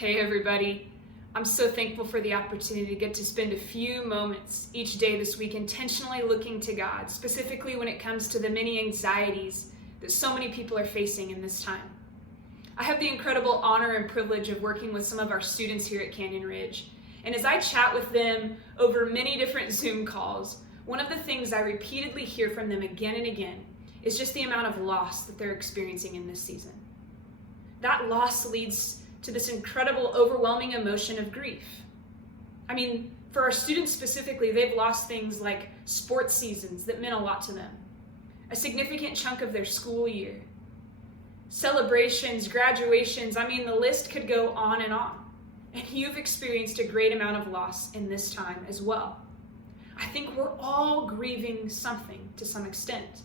Hey everybody, I'm so thankful for the opportunity to get to spend a few moments each day this week intentionally looking to God, specifically when it comes to the many anxieties that so many people are facing in this time. I have the incredible honor and privilege of working with some of our students here at Canyon Ridge, and as I chat with them over many different Zoom calls, one of the things I repeatedly hear from them again and again is just the amount of loss that they're experiencing in this season. That loss leads to this incredible, overwhelming emotion of grief. I mean, for our students specifically, they've lost things like sports seasons that meant a lot to them, a significant chunk of their school year, celebrations, graduations. I mean, the list could go on. And you've experienced a great amount of loss in this time as well. I think we're all grieving something to some extent.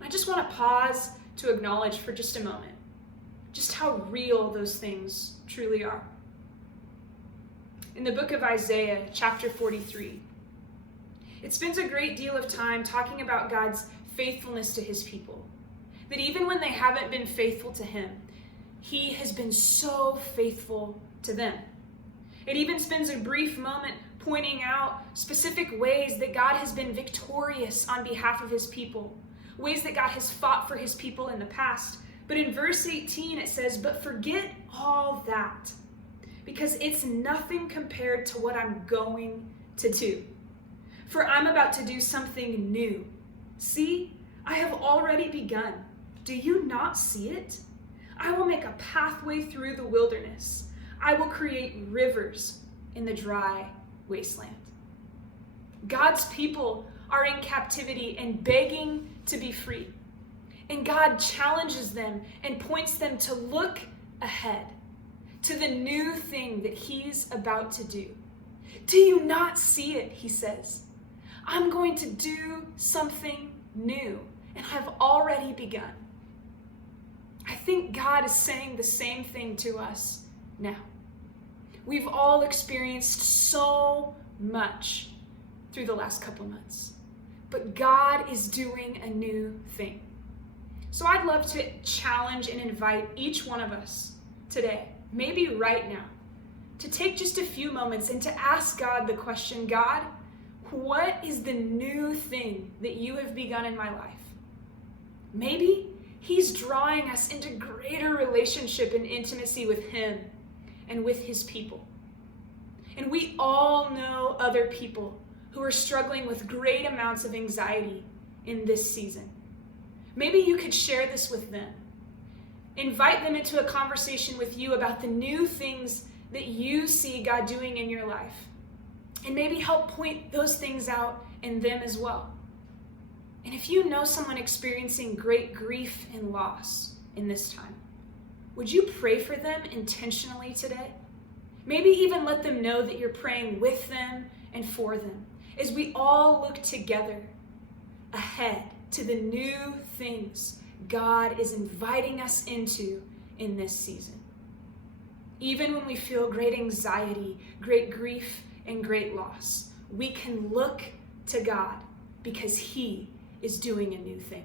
I just want to pause to acknowledge for just a moment just how real those things truly are. In the book of Isaiah, chapter 43, it spends a great deal of time talking about God's faithfulness to his people. That even when they haven't been faithful to him, he has been so faithful to them. It even spends a brief moment pointing out specific ways that God has been victorious on behalf of his people, ways that God has fought for his people in the past. But in verse 18 it says, "But forget all that, because it's nothing compared to what I'm going to do. For I'm about to do something new. See, I have already begun. Do you not see it? I will make a pathway through the wilderness. I will create rivers in the dry wasteland." God's people are in captivity and begging to be free. And God challenges them and points them to look ahead to the new thing that he's about to do. Do you not see it? He says. I'm going to do something new, and I've already begun. I think God is saying the same thing to us now. We've all experienced so much through the last couple months, but God is doing a new thing. So I'd love to challenge and invite each one of us today, maybe right now, to take just a few moments and to ask God the question, God, what is the new thing that you have begun in my life? Maybe he's drawing us into greater relationship and intimacy with him and with his people. And we all know other people who are struggling with great amounts of anxiety in this season. Maybe you could share this with them. Invite them into a conversation with you about the new things that you see God doing in your life. And maybe help point those things out in them as well. And if you know someone experiencing great grief and loss in this time, would you pray for them intentionally today? Maybe even let them know that you're praying with them and for them as we all look together ahead to the new things God is inviting us into in this season. Even when we feel great anxiety, great grief, and great loss, we can look to God because he is doing a new thing.